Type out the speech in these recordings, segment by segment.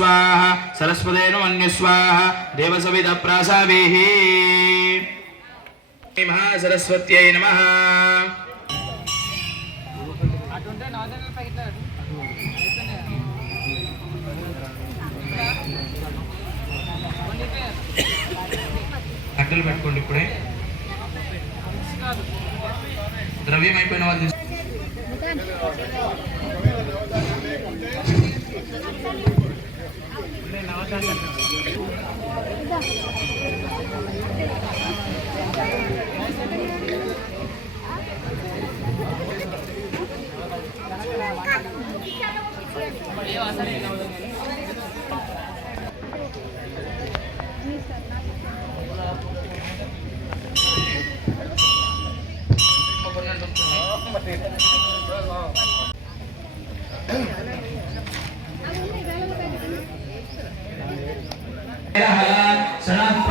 స్వాహ సరస్వతేన మన్య స్వాహ దేవసవిద ప్రాసావేః మహాసరస్వత్యై నమః. అడ్డలు పెట్టుకోండి ఇప్పుడే. ద్రవ్యం అయిపోయిన వాళ్ళు Gracias.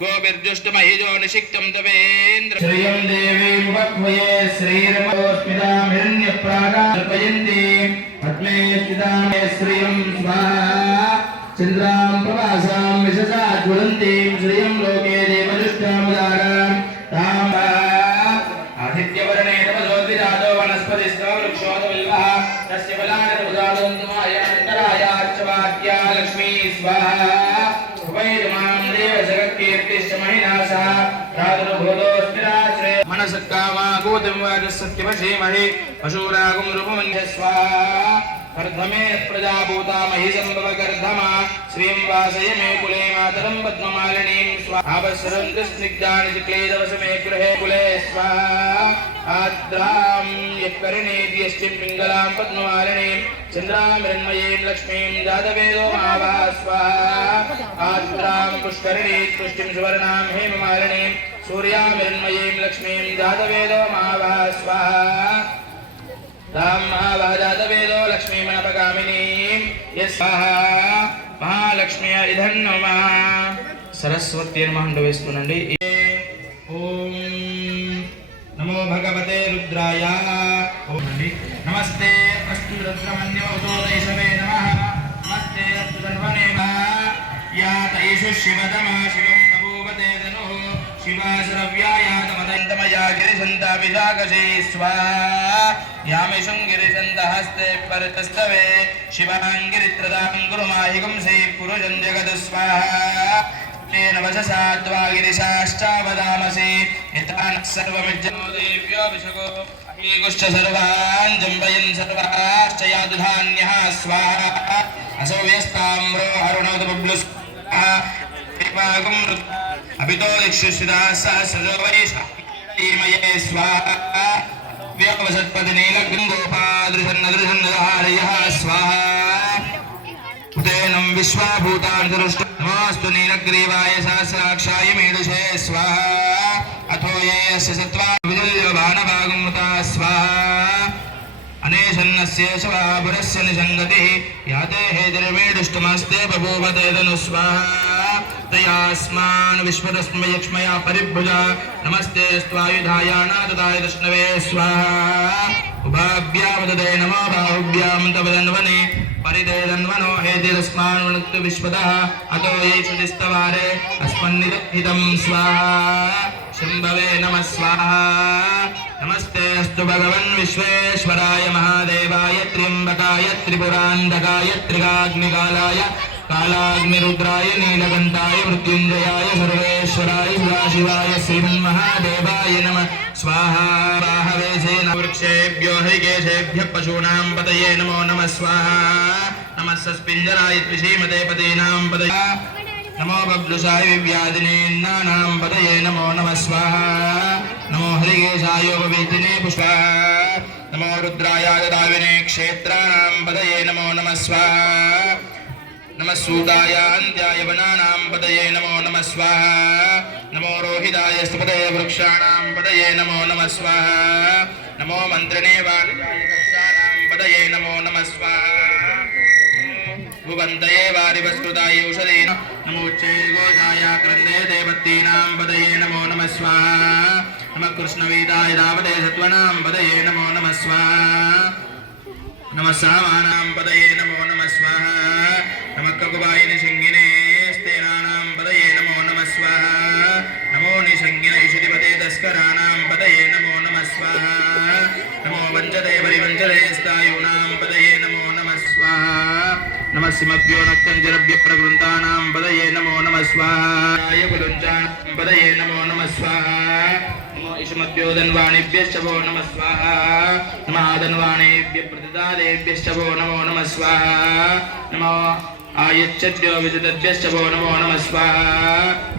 గోభిర్జుష్టమహిజో నిషిక్తం తవేంద్ర శ్రియం దేవీం వక్మయే శ్రీరమోస్మితాం హిరణ్యప్రాగార్పయంతి పద్మే స్థితాం శ్రియం స్వాహా. చంద్రాం ప్రవాసాం విశసా सत्कामागोदं वाजसत्यवशेमहे पशूरागुं रुपमञ्जस्वा कर्धमे प्रजाभूता महिसम्भवगर्धमा श्रीं वासय मे कुले मातरं पद्ममालिनीं स्वाहावसरं कृस्निग्धानि चिक्लेदवसमे गृहे कुले स्वाहा आद्रां यत्करिणेति यश्चिं पिङ्गलां पद्ममालिनीं चन्द्रां रण्मयीं लक्ष्मीं जातवेदो मावा स्वाहा आद्रां पुष्करिणीत्पुष्टिं सुवर्णां हेममालिनीं सूर्यामृण्मयीं लक्ष्मीं जातवेदो मावा स्वाहा तां महाभाजातवेदो लक्ष्मीमनपगामिनीं यस्वाहा మహాలక్ష్మి ఇధన్నమ సరస్వతి నమః వేస్తున్నాండి ఓం నమో భగవతే రుద్రాయ ఓం అండి నమస్తే అస్తు రుద్రమన్యోదయసవే నమః నమస్తే అస్తు సర్వనే యా తైషు శివతమా శివం తమోవతే ధనుః शिवाश्रव्यायातमदन्तमया गिरिशन्ताभिषाकशे स्वाहा यामिषुं गिरिशन्तहस्ते परतस्तवे शिवाङ्गिरित्रदां गुरुमाहिगुं श्री पुरुषं जगदस्वाहा तेन वचसा द्वा गिरिशाश्चावदामसि हितानः सर्वमिज्जनो देव्यो विशको अमीगुश्च सर्वान् जम्बयन् सर्वाश्च यादुधान्यः स्वाहा असौ व्यस्ताम्रो हरुणोदबब्लुस् स्वाहा अभितो दिक्षुषिता सहस्रजो वैशामये स्वाहा व्यवसत्पदिनीलग्नगोपादृशन्नदृशन्नधारयः स्वाहा उदेनं विश्वाभूतानि दृष्ट नमोऽस्तु नीलग्रीवाय सहस्राक्षाय मेदुषे स्वाहा अथो ये यस्य सत्त्वा विदुल्य भानभागमुता स्वाहा अनेशन्नस्य शवापुरस्य निसङ्गतिः याते हेतिर्मेडुष्टमस्ते बभूवते तनु स्वाहा तयास्मान् विश्वतस्मयक्ष्मया परिभुजा नमस्ते स्वायुधायानाददाय कृष्णवे स्वाहा उभाभ्यामुदते नमो बाहुभ्यां तव धन्वने परिदेदन्वनो हेतिरस्मान् वृणक्तु विश्वतः अतो ये श्रुतिस्तवारे अस्मन्निदहितं स्वाहा शम्भवे नमः स्वाहा नमस्ते अस्तु भगवन् विश्वेश्वराय महादेवाय त्र्यम्बकाय त्रिपुरान्धकाय त्रिगाग्निकालाय कालाग्निरुद्राय नीलकण्ठाय मृत्युञ्जयाय सर्वेश्वराय शिवाय श्रीमन्महादेवाय नमः स्वाहा बाहवेशेन वृक्षेभ्यो हरिकेशेभ्यः पशूनां पतये नमो नमः स्वाहा नमः सस्पिञ्जराय त्रिशीमते पतीनां पतये नमो बब्लुसाय विव्याधिनेन्नानां पतये नमो नमः स्वाहा नमो हरिकेशायोपवेदिने पुष्पा नमो रुद्रायाय दाविने क्षेत्राणां पतये नमो नमः स्वाहा नमः सूताय अन्त्याय वनानां पतये नमो नमः स्वाहा नमो रोहिताय स्तपतये वृक्षाणां पदये नमो नमः स्वाहा नमो मन्त्रिणे वाणिजाय कक्षाणां पदये नमो नमः स्वाहा भुवन्तये वारिवस्कृताय औषधे नमोच्चैर्गोजाय क्रन्दे देवत्तीनां पदये नमो नमः स्वाहा नमः कृष्णवेदाय रावते सत्त्वनां पदये नमो नमः स्वाहा नमः सामानां पदये नमो नमः स्वाहा నమక్కకుబాయిని సంగినే స్థేనానాం పదయే నమో నమ స్వాహ నమో నిసంగిన ఇషుధిపదే తస్కరాణాం పదయే నమో నమ స్వాహ నమో వంచతే పరివంచతే స్థాయూనాం పదయే నమో నమ స్వాహ నమ సిమభ్యో నక్తంజరభ్య ప్రకృంతానాం పదయే నమో నమ స్వాహాయ కులుంచానాం పదయే నమో నమ స్వాహ నమ స్వాహ నమా ధన్వాణేభ్య నమో నమ స్వాహ నమో आयच्छद्यो विदुतभ्यश्च वो नमो नमः स्वाहा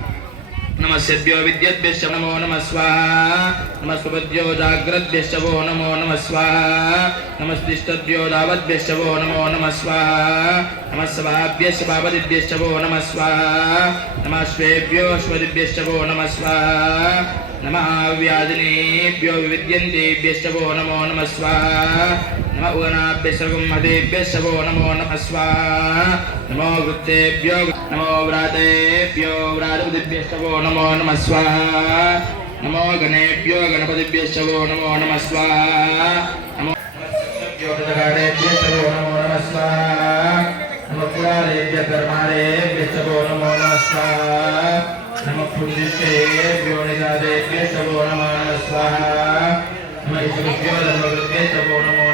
नमस्यद्भ्यो विद्यद्भ्यश्च नमो नमः स्वाहा नमस्पद्यो जाग्रद्भ्यश्च वो नमो नमः स्वाहा नमस्तिष्ठद्भ्यो दावद्भ्यश्च वो नमो नमः स्वाहा नमः सभाभ्यश्च पापदिभ्यश्च वो नमः स्वाहा नमः श्वेभ्यो श्वदिभ्यश्च वो नमः स्वाहा नमः व्याधिनेभ्यो विविद्यन्तेभ्यश्च वो नमो नमः स्वाहा नमः उगनाभ्यश्च गुम्हतेभ्यश्च वो नमो नमः स्वाहा नमो वृत्तेभ्यो नमो व्रातेभ्यो व्रातपतिभ्यश्च वो नमो నమో నమ నమో గణేభ్యో గణపతిభ్యో నమో నమ నమో నమో నమస్కారేభ్య ధర్మాలేభ్యో నమో నమస్కార నమ పుణ్యేభ్యో నిదాదేభ్యో నమో నమస్కార నమ ఇసుభ్యో ధర్మభ్యో నమో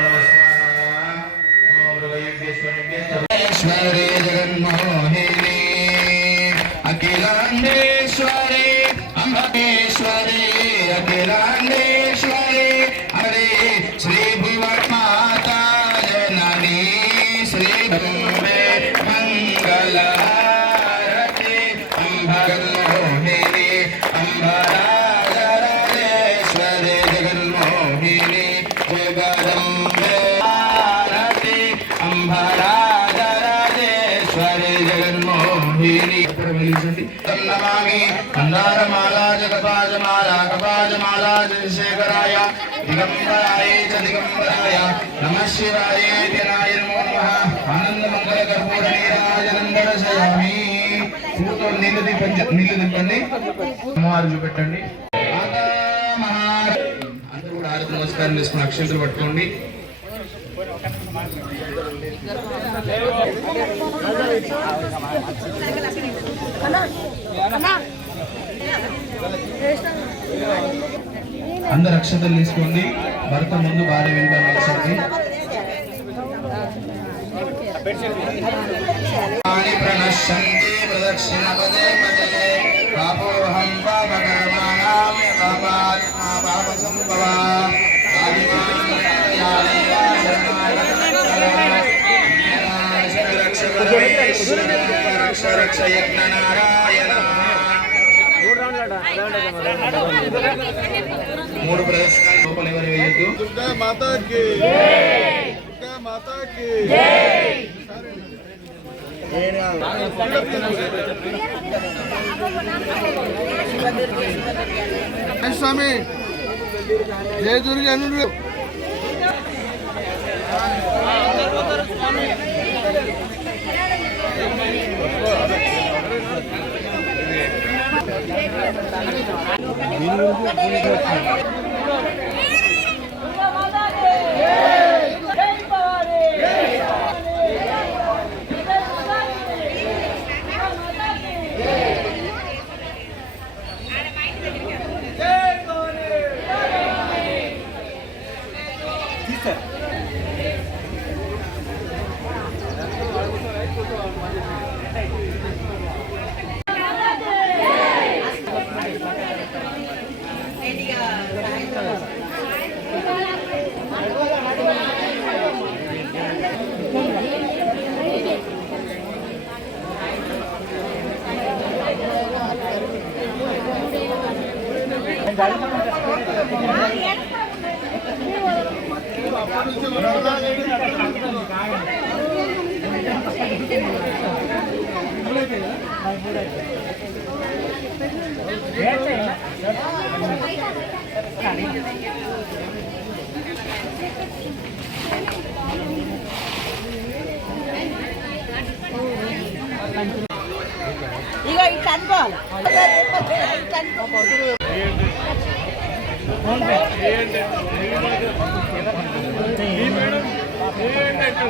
காண்டே నీరాజనందరశయామి పూతో నీళ్ళు దింపండి నీళ్ళు దింపండి. అమ్మవారు చూపెట్టండి. అందరూ కూడా ఆరు నమస్కారం చేసుకుని అక్షంతలు పట్టుకోండి. అందరు అక్షతలు తీసుకోండి. భర్త ముందు భార్య వెనుక నిలిచండి పాణి ప్రణశ్యంతి ప్రదక్షిణ పదే పదే పాపోహం పాపకర్మాణాం పాపాత్ మా పాప సంభవ ఆదిమాం యాదేవ శరణాయ రక్ష రక్ష రక్ష యజ్ఞ నారాయణ మూడు ప్రదక్షిణాలు లోపల ఎవరు వేయద్దు दुर्गा माता की दुर्गा माता की స్వామి జయ దుర్గా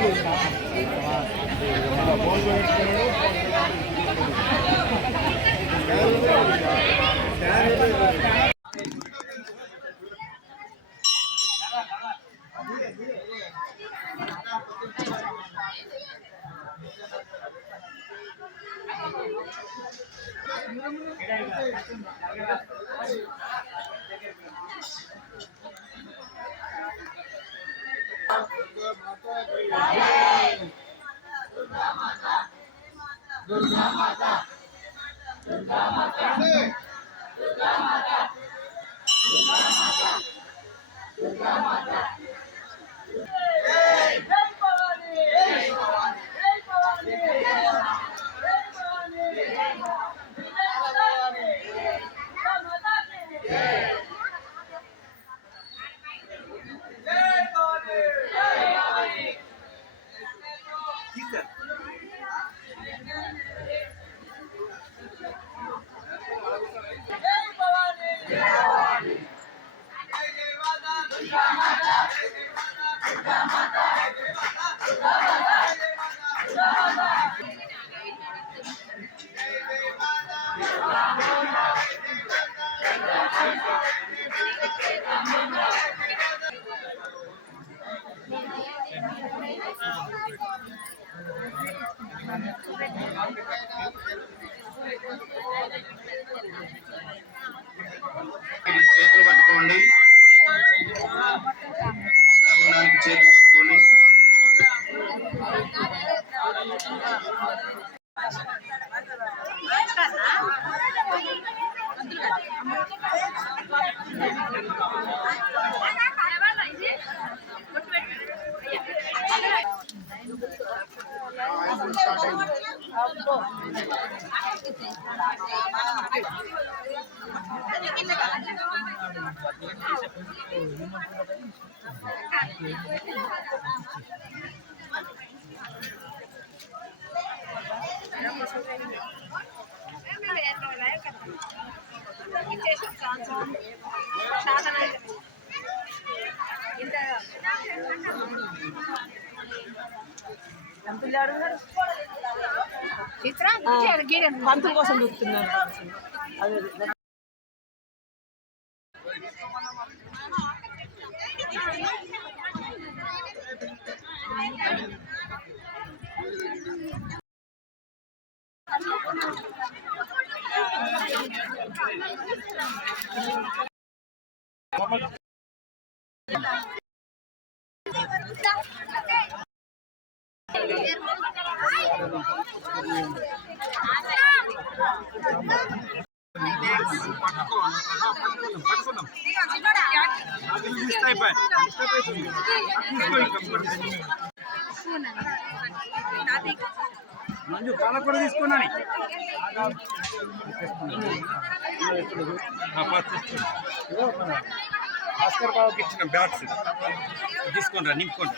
Gracias. दुर्गा माता. दुर्गा माता दुर्गा माता दुर्गा माता दुर्गा माता చేతులు పట్టుకోండి. దానికి చేతులు పట్టుకోండి. Lampu jaringan. పంతుల కోసం చూస్తున్నారు అదే అదే. మంజు పాలకూర తీసుకున్నాను భాస్కర్ బాబుకి ఇచ్చిన బ్యాట్స్ తీసుకొని రా నింపుకోండి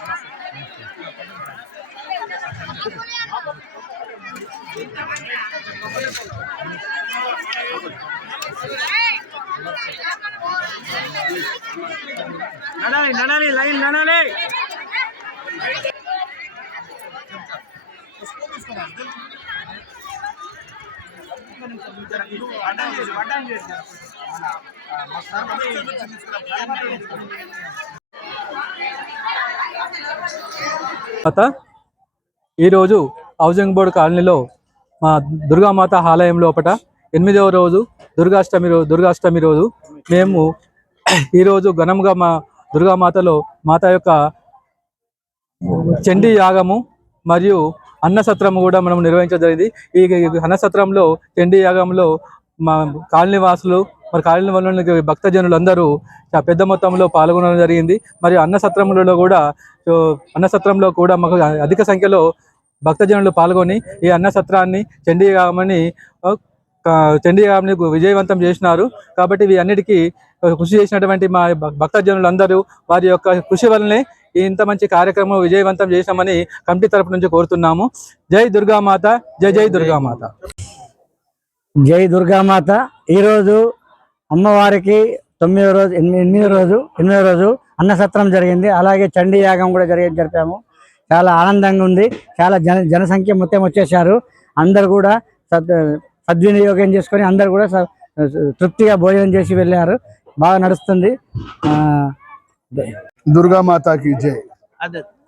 నడాలి నడాలి లైన్ నడాలి తర్వాత ఈరోజు హౌసింగ్ బోర్డు కాలనీలో మా దుర్గామాత ఆలయం లోపల ఎనిమిదవ రోజు దుర్గాష్టమి రోజు దుర్గాష్టమి రోజు మేము ఈరోజు ఘనంగా మా దుర్గామాతలో మాత యొక్క చండీ యాగము మరియు అన్నసత్రము కూడా మనం నిర్వహించడం జరిగింది. ఈ అన్నసత్రంలో చండీ యాగంలో మా కాలనీ వాసులు మరి కాలనీ వల్ల భక్తజనులు అందరూ పెద్ద మొత్తంలో పాల్గొనడం జరిగింది. మరియు అన్నసత్రములలో కూడా అన్న సత్రంలో కూడా మాకు అధిక సంఖ్యలో భక్తజనులు పాల్గొని ఈ అన్న సత్రాన్ని చండీగామని చండీగామని విజయవంతం చేసినారు. కాబట్టి ఇవి అన్నిటికీ కృషి చేసినటువంటి మా భ- భక్తజనులందరూ వారి యొక్క కృషి వల్లనే ఈ ఇంత మంచి కార్యక్రమం విజయవంతం చేశామని కమిటీ తరపు నుంచి కోరుతున్నాము. జై దుర్గామాత జై జై దుర్గామాత. జై దుర్గామాత. ఈరోజు అమ్మవారికి తొమ్మిదో రోజు ఎనిమిది ఎనిమిదో రోజు ఎనిమిదో రోజు అన్నసత్రం జరిగింది. అలాగే చండీ యాగం కూడా జరిగి జరిపాము. చాలా ఆనందంగా ఉంది. చాలా జన జనసంఖ్య మొత్తం వచ్చేసారు అందరు కూడా సద్ సద్వినియోగం చేసుకొని అందరు కూడా స- తృప్తిగా భోజనం చేసి వెళ్ళారు. బాగా నడుస్తుంది. ఆ, దుర్గామాతాకి జై.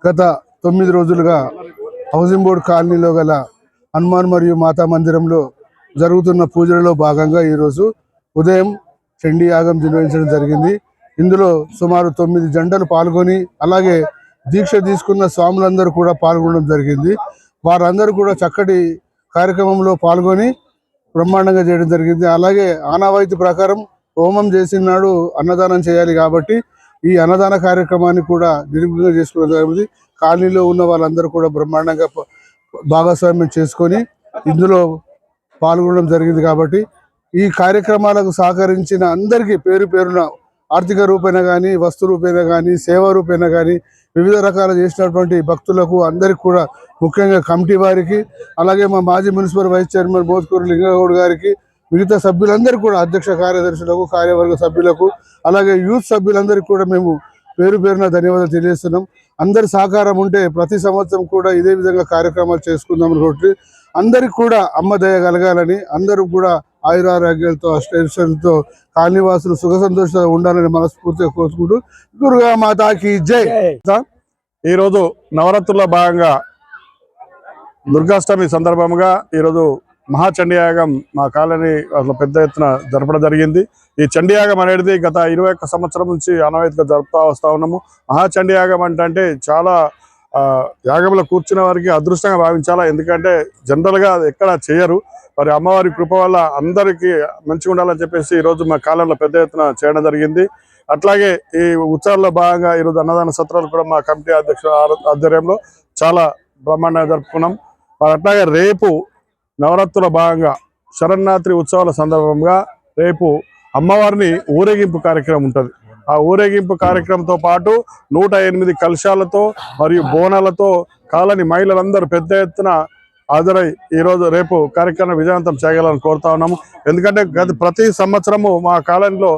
గత తొమ్మిది రోజులుగా హౌసింగ్ బోర్డ్ కాలనీలో గల హనుమాన్ మరియు మాతా మందిరంలో జరుగుతున్న పూజలలో భాగంగా ఈరోజు ఉదయం చండీ యాగం నిర్వహించడం జరిగింది. ఇందులో సుమారు తొమ్మిది జంటలు పాల్గొని అలాగే దీక్ష తీసుకున్న స్వాములందరూ కూడా పాల్గొనడం జరిగింది. వారందరూ కూడా చక్కటి కార్యక్రమంలో పాల్గొని బ్రహ్మాండంగా చేయడం జరిగింది. అలాగే ఆనావాయితీ ప్రకారం హోమం చేసిన నాడు అన్నదానం చేయాలి కాబట్టి ఈ అన్నదాన కార్యక్రమాన్ని కూడా నిర్విఘ్నంగా చేసుకోవడం జరిగింది. కాలనీలో ఉన్న వాళ్ళందరూ కూడా బ్రహ్మాండంగా భాగస్వామ్యం చేసుకొని ఇందులో పాల్గొనడం జరిగింది కాబట్టి ఈ కార్యక్రమాలకు సహకరించిన అందరికీ పేరు పేరున ఆర్థిక రూపేణ కానీ వస్తు రూపేణ కానీ సేవా రూపేణ కానీ వివిధ రకాల చేసినటువంటి భక్తులకు అందరికి కూడా ముఖ్యంగా కమిటీ వారికి అలాగే మా మాజీ municipal vice chairman Bothkur Lingagoud గారికి మిగతా సభ్యులందరికీ కూడా అధ్యక్ష కార్యదర్శులకు కార్యవర్గ సభ్యులకు అలాగే యూత్ సభ్యులందరికీ కూడా మేము పేరు పేరున ధన్యవాదాలు తెలియజేస్తున్నాం. అందరి సహకారం ఉంటే ప్రతి సంవత్సరం కూడా ఇదే విధంగా కార్యక్రమాలు చేసుకుందాం అనుకోండి అందరికి కూడా అమ్మ దయ కలగాలని అందరూ కూడా ఆయురారోగ్యాలతో అష్టైశ్వర్యంతో కాలనీవాసులు సుఖ సంతోషంగా ఉండాలని మనస్ఫూర్తిగా కోరుకుంటూ దుర్గా మాతాకి జై. ఈరోజు నవరాత్రుల భాగంగా దుర్గాష్టమి సందర్భంగా ఈరోజు మహాచండీయాగం మా కాలనీ అసలు పెద్ద ఎత్తున జరపడం జరిగింది. ఈ చండీయాగం అనేది గత ఇరవై ఒక్క సంవత్సరం నుంచి అనవాయితీగా జరుపుతూ వస్తూ ఉన్నాము. మహాచండీయాగం అంటే అంటే చాలా యాగంలో కూర్చున్న వారికి అదృష్టంగా భావించాలా? ఎందుకంటే జనరల్గా ఎక్కడ చేయరు. మరి అమ్మవారి కృప వల్ల అందరికీ మంచిగా ఉండాలని చెప్పేసి ఈరోజు మా కాలంలో పెద్ద ఎత్తున చేయడం జరిగింది. అట్లాగే ఈ ఉత్సవాల్లో భాగంగా ఈరోజు అన్నదాన సత్రాలు కూడా మా కమిటీ అధ్యక్షుల ఆధ్వర్యంలో చాలా బ్రహ్మాండంగా జరుపుకున్నాం. మరి అట్లాగే రేపు నవరాత్రుల భాగంగా శరన్నరాత్రి ఉత్సవాల సందర్భంగా రేపు అమ్మవారిని ఊరేగింపు కార్యక్రమం ఉంటుంది. ఆ ఊరేగింపు కార్యక్రమంతో పాటు నూట ఎనిమిది కలశాలతో మరియు బోనాలతో కాలని మహిళలందరూ పెద్ద ఎత్తున హాజరై ఈరోజు రేపు కార్యక్రమం విజయవంతం చేయగలని కోరుతా ఉన్నాము. ఎందుకంటే గత ప్రతి సంవత్సరము మా కాలనీలో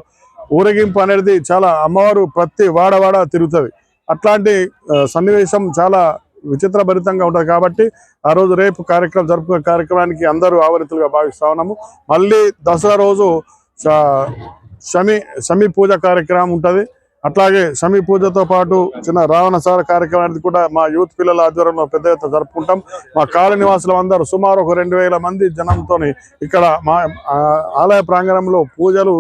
ఊరేగింపు అనేది చాలా అమ్మవారు ప్రతి వాడవాడ తిరుగుతుంది. అట్లాంటి సన్నివేశం చాలా విచిత్రభరితంగా ఉంటుంది కాబట్టి ఆ రోజు రేపు కార్యక్రమం జరుపుకునే కార్యక్రమానికి అందరూ ఆవరితులుగా భావిస్తా ఉన్నాము. మళ్ళీ దసరా రోజు శమి శమి పూజ కార్యక్రమం ఉంటుంది. అట్లాగే శమి పూజతో పాటు చిన్న రావణ సార కార్యక్రమానికి కూడా మా యూత్ పిల్లల ఆధ్వర్యంలో పెద్ద ఎత్తున జరుపుకుంటాం. మా కాలనీ నివాసులు అందరూ సుమారు ఒక రెండు వేల మంది జనంతో ఇక్కడ మా ఆ, ఆలయ ప్రాంగణంలో పూజలు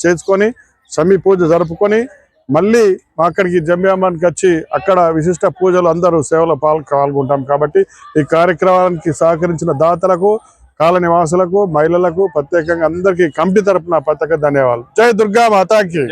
చేసుకొని శమి పూజ జరుపుకొని మళ్ళీ మా అక్కడికి జమ్యామానికి వచ్చి అక్కడ విశిష్ట పూజలు అందరూ సేవలో పాల్గొంటాం. కాబట్టి ఈ కార్యక్రమానికి సహకరించిన దాతలకు కాలనివాసులకు మహిళలకు ప్రత్యేకంగా అందరికీ కమిటీ తరపున ప్రత్యేక ధన్యవాదాలు. జై దుర్గా మాతాకి